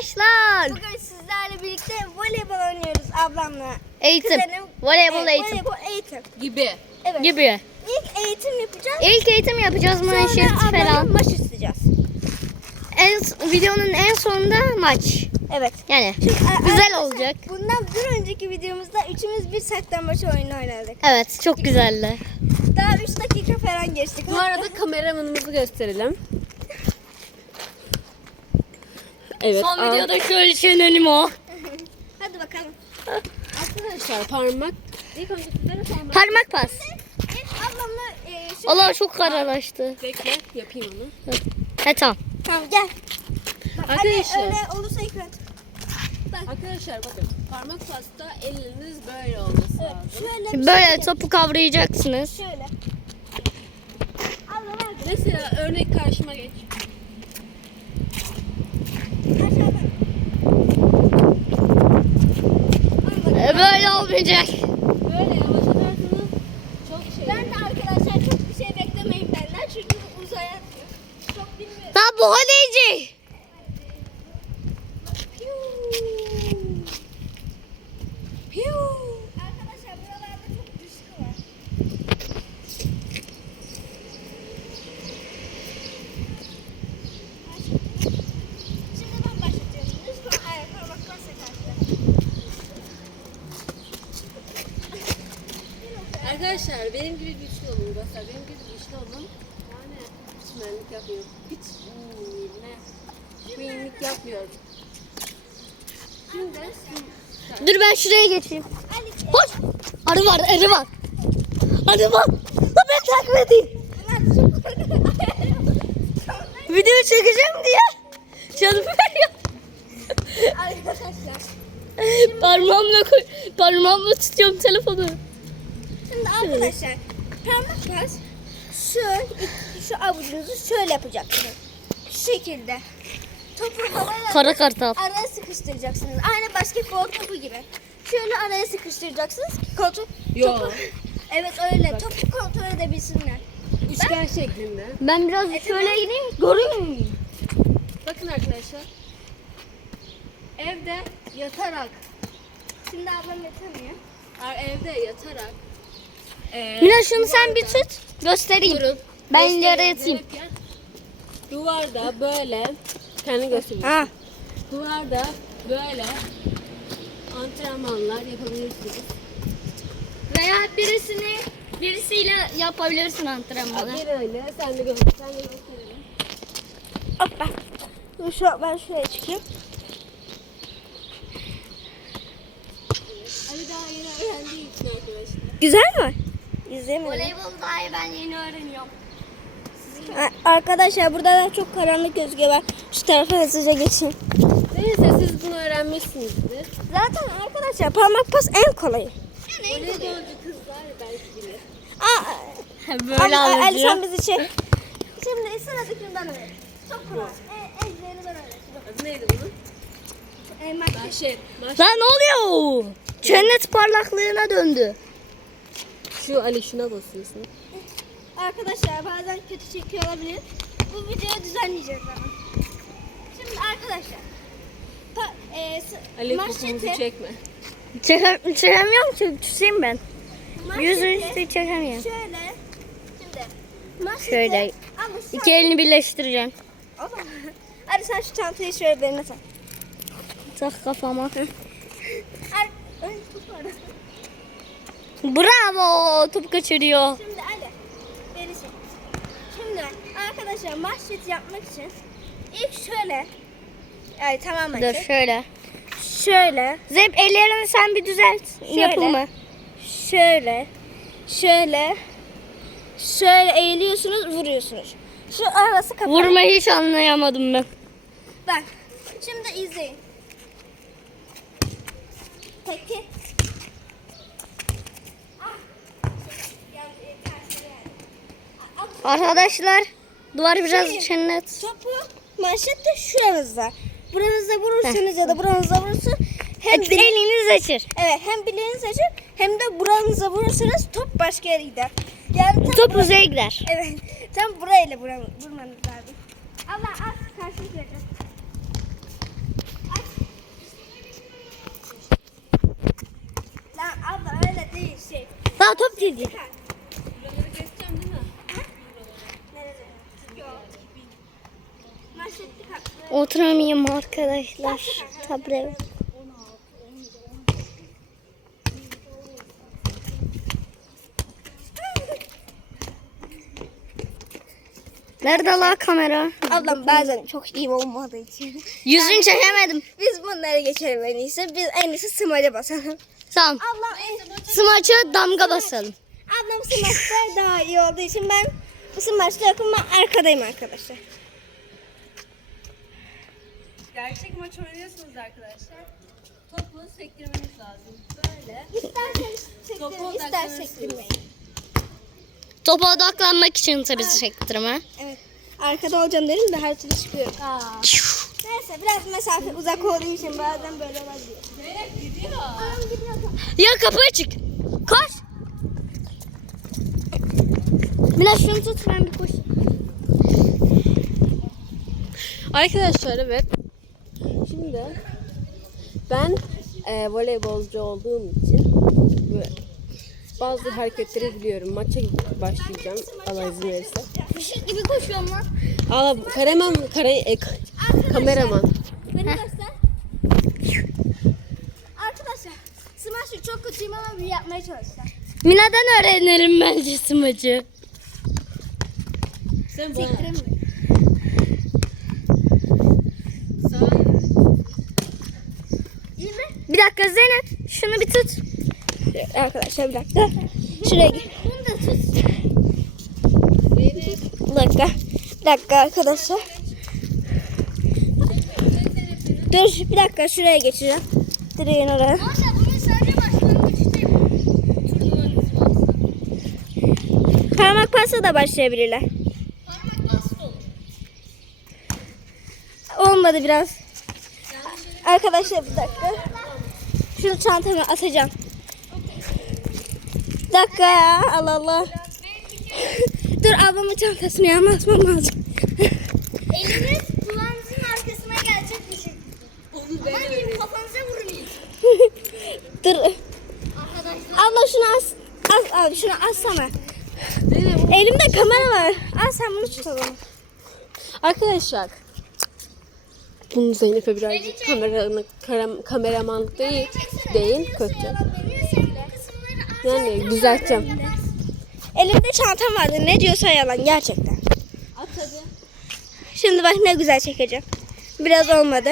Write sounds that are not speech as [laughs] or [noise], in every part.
arkadaşlar. Bugün sizlerle birlikte voleybol oynuyoruz ablamla. Eğitim. Kuzenim. Voleybol Evet, eğitim Voleybol eğitim. Gibi. Evet. gibi. İlk eğitim yapacağız. İlk eğitim yapacağız manşet falan. maç isteyeceğiz. En, videonun en sonunda maç. Evet. Yani Şimdi, güzel olacak. Bundan bir önceki videomuzda üçümüz bir saklambaç oyunu oynadık. Evet çok güzeldi. Daha 3 dakika falan geçtik. Bu arada kameramanımızı gösterelim. Evet. Son al- videoda şöyle şeylerim o. [laughs] Hadi bakalım. Arkadaşlar parmak. İlk önce sizlere parmak. Parmak pas. İlk ablamla e, şu... Allah çok kararlaştı. Bekle yapayım onu. He tamam. Tamam gel. Bak, Arkadaşlar. Anne, öyle olursa ekran. Arkadaşlar bakın parmak pasta eliniz böyle olması Evet. lazım. Şöyle Böyle şey topu kavrayacaksınız. Şöyle. Mesela örnek karşıma geç. Aşağıdan. E, Böyle olmayacak. Böyle yavaş atarsanız çok şey. Ben de arkadaşlar çok bir şey beklemeyin benden çünkü uzaya. Çok bilmiyorum. Daha bu kaleci. Arkadaşlar buralarda çok düşkü var. Şimdi ben başlatıyorum. Lütfen ayaklara bakmazsa karşıda. Arkadaşlar benim gibi güçlü olun dostlar. Benim gibi güçlü olun. Yani hiç mühendislik yapmıyor. Hiç ne? Queenlik yapmıyor. Şimdi Dur ben şuraya geçeyim. Koş. Arı var, arı var. Arı var. La ben takip edeyim. [laughs] Video çekeceğim diye. Canım veriyor. Arkadaşlar. Parmağımla koy. Parmağımla tutuyorum telefonu. Şimdi arkadaşlar parmak pas şu şu avucunuzu şöyle yapacaksınız. Şu şekilde. Topu havaya Kara kartal. araya sıkıştıracaksınız. Aynı basketbol topu gibi. Şöyle araya sıkıştıracaksınız ki koltuk Yo. topu. Evet öyle. Topu kontrol edebilsinler. üçgen şeklinde. Ben biraz şöyle gideyim. Göreyim. Bakın arkadaşlar. Evde yatarak, Şimdi ablam yatamıyor. evde yatarak eee, Mine şunu sen bir tut. Göstereyim. durup Ben yere yatayım. Duvarda böyle kendi göstereyim. Ha. Duvarda böyle antrenmanlar yapabilirsiniz. Veya birisini birisiyle yapabilirsin antrenmanı. Bir öyle sen de göster. Sen de gösterelim. Hoppa. Dur şu ben şuraya çıkayım. Ali daha yeni öğrendiği için arkadaşlar. Güzel mi? İzleyemedim. Voleybol dahi ben yeni öğreniyorum. Arkadaşlar burada da çok karanlık gözüküyor. Ben şu tarafa hızlıca geçeyim. Neyse siz bunu öğrenmişsinizdir. Zaten arkadaşlar parmak pas en kolayı. Voleybolcu kızlar belki bilir. Aa, Böyle Ali, Ali anlatıyor. sen bizi çek. Şimdi sıradakini ben öğreteyim. Çok kolay. E, ellerini ben öğreteyim. Adı neydi bunun? E. Mahşer. Lan ne oluyor? Cennet parlaklığına döndü. Şu Ali şuna basıyorsun. Arkadaşlar bazen kötü çekiyor olabilir. Bu videoyu düzenleyeceğiz ama. Şimdi arkadaşlar. Pa, e, Ali kokumuzu manşeti, çekme. Çekem, çekemiyorum ki tutayım ben. manşeti Yüzü üstü çekemiyorum. şöyle. Şimdi manşeti. Şöyle. İki elini birleştireceğim. O zaman. [laughs] Hadi sen şu çantayı şöyle beline tak. Tak kafama. Ay, tut orada. Bravo. Top kaçırıyor. Şimdi Ali. Beni çek. Şimdi arkadaşlar manşet yapmak için ilk şöyle. Yani tamamen Dur şöyle. Şöyle. Zep ellerini sen bir düzelt. Şöyle. Yapılma. Şöyle. Şöyle. Şöyle eğiliyorsunuz, vuruyorsunuz. Şu arası kapalı. Vurmayı hiç anlayamadım ben. Bak. Şimdi izleyin. Peki. Arkadaşlar duvar şey, biraz şey, cennet. Topu manşet de şuranızda. Buranızda vurursunuz ya da buranızda vurursun. Hem Et, eliniz açır. Evet hem bileğiniz açır hem de buranıza vurursanız top başka yere gider. Yani tam top buraya... uzaya gider. Evet tam burayla vuram- vurmanız lazım. Allah az karşı gördüm. Lan abla öyle şey. top girdi. Oturamıyorum arkadaşlar. Tablet. Nerede la kamera? Ablam bazen çok iyi olmadığı için. Yüzünü çekemedim. Biz bunları geçelim en iyisi. Biz en iyisi smaca basalım. Tamam. Ablam en... Smaç'a damga basalım. Ablam smaçta daha iyi olduğu için ben bu smaçta yokum. Ben arkadayım arkadaşlar. Gerçek maç oynuyorsunuz arkadaşlar. Topu sektirmeniz lazım. Böyle. İsterseniz sektirin, ister sektirmeyin. Topa odaklanmak için tabii çektirme. Evet. Arkada olacağım dedim de her türlü çıkıyorum. Neyse biraz mesafe uzak olduğu için bazen böyle olabiliyor. Zeynep gidiyor. Ablam gidiyor. Ya kapı açık. Koş. Mila şunu tut ben bir koş. Arkadaşlar evet. Ben e, voleybolcu olduğum için bazı hareketleri biliyorum. Maça başlayacağım Allah izin verirse. Fişek gibi koşuyorum lan. Aa, kareman, kare, e, kameraman. Beni göster. Arkadaşlar smaçı çok kötüyüm ama bir yapmaya çalışacağım. Mina'dan öğrenelim bence smacı. Sen bana Sektiremiyorum. sağ İyi mi? Bir dakika Zeynep şunu bir tut. Arkadaşlar bir dakika. Şuraya gel. Bunu da tut. Bir dakika. Bir dakika arkadaşlar. Dur bir dakika şuraya geçeceğim. Direğin oraya. Parmak pasla da başlayabilirler. Parmak bastı olur. Olmadı biraz. Arkadaşlar bir dakika. Şunu çantama atacağım. Bir dakika ya. Allah Allah. Dur ablamın çantasını yanıma atmam lazım. Eliniz kulağınızın arkasına gelecek bir şekilde. Onu ben Aman diyeyim kafanıza vurmayın. [laughs] Dur. Arkadaşlar. Abla şunu as. As abi şunu assana. Zeynep, Elimde kamera var. Al sen bunu tut o zaman. Arkadaşlar. Bunu Zeynep'e birazcık kameranı, karam, kameraman değil, değil kötü. Yani düzelteceğim. Elimde çantam vardı. Ne diyorsa yalan gerçekten. At hadi. Şimdi bak ne güzel çekeceğim. Biraz olmadı.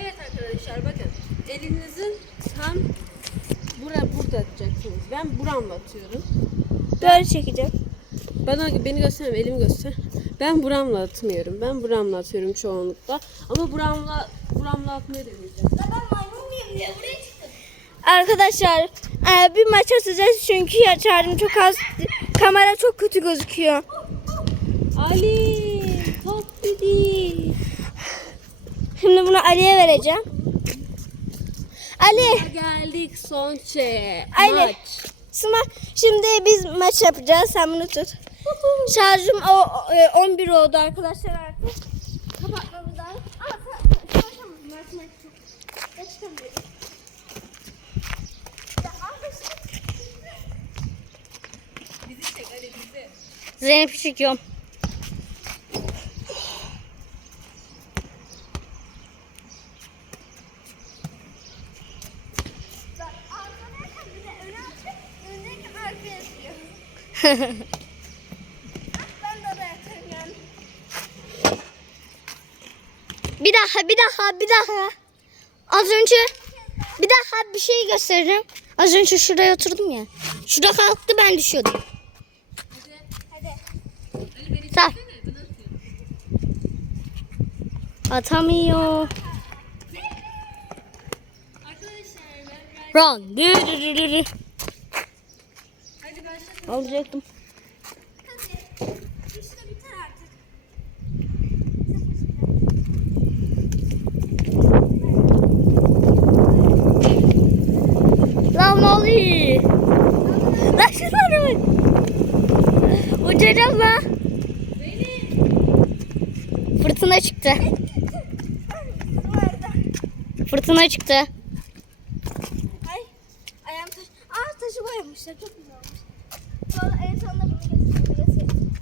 Evet arkadaşlar bakın. Elinizin tam bura burada atacaksınız. Ben buramla atıyorum. Böyle çekeceğim. Bana beni gösterme, elimi göster. Ben buramla atmıyorum. Ben buramla atıyorum çoğunlukla. Ama buramla buramla atmayı deneyeceğim. Arkadaşlar e, bir maç atacağız çünkü ya çağrım çok az. Kamera çok kötü gözüküyor. Ali, top dedi. Şimdi bunu Ali'ye vereceğim. Ali, Geldik son şey. Ali. Maç. Sıma, şimdi biz maç yapacağız. Sen bunu tut. Şarjım o, o, e, 11 oldu arkadaşlar artık. Kapatmamız lazım. Aa, sen- sen- sen- tamam, maç, maç çok. Geç kamerayı. Ya, arkadaşlar. Bizi çek Ali bizi. Zeynep'i çekiyorum. Bak, arkadayken bir de öne atıyor, öndeyken arkaya atıyor. Bak, ben de oraya atarım yani. Bir daha, bir daha, bir daha. Az önce bir daha bir şey göstereceğim. Az önce şuraya oturdum ya. Şurada kalktı ben düşüyordum. Hadi. Sen. Atamıyor. Run. Dü dü dü dü. Hadi. Alacaktım. Hadi. İşte biter artık. Lan ne oluyor? Lan şunlara bak. Uçacağım lan. Fırtına çıktı. Fırtına çıktı. Ay. Ayağım taş. Aa taşı boyamışlar. Çok güzel olmuş. Sonra en sonunda bunu göstereyim.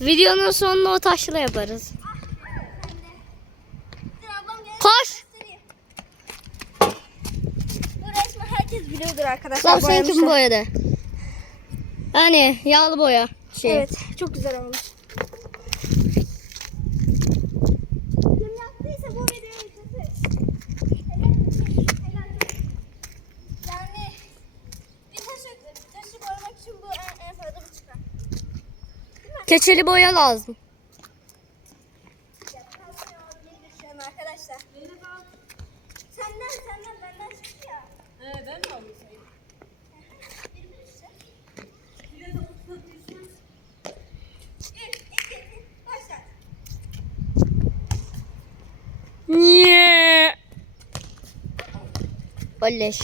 Videonun sonunu o taşla yaparız. Dur gel. Koş. resmi herkes biliyordur arkadaşlar. Lan sen kim boyadı? Hani yağlı boya. Şey. Evet, çok güzel olmuş. Kim yaptıysa bu videoyu kesin. Helal olsun, helal olsun. Yani bir taşı, taşı boyamak için bu en, en fazla bu çıkar. Keçeli boya lazım. Gelin arkadaşlar. Senden senden benden çıktı ya. He ben mi aldım sayı? Birbiri işte. Bir de dokuz düşmez. Bir, iki, bir, başla. Niye? Olleş.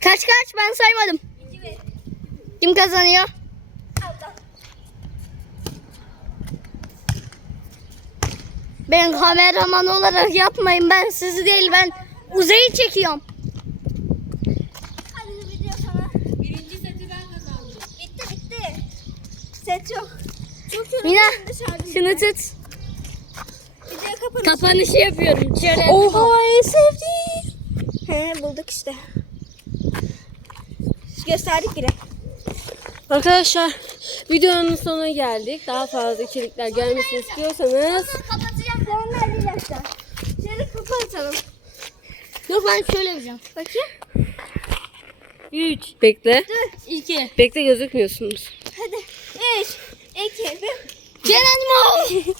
Kaç kaç ben saymadım. Kim kazanıyor? Ben kameraman olarak yapmayın. Ben sizi değil ben uzayı çekiyorum. Hadi video sana. Birinci seti ben kazandım. Bitti bitti. Set yok. Mina şunu tut. Video kapanış. Kapanışı yapıyorum. Şöyle. Oha en sevdiğim. He bulduk işte. Gösterdik bile. Arkadaşlar videonun sonuna geldik. Daha fazla içerikler gelmesini istiyorsanız Kapatacağım. Onlar bir dakika. Şöyle kapatalım. Yok ben şöyle yapacağım. Bakayım. 3, bekle. 2. Bekle gözükmüyorsunuz. Hadi. 3, 2, 1. Geronimo.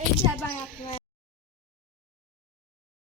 En güzel ben yaptım.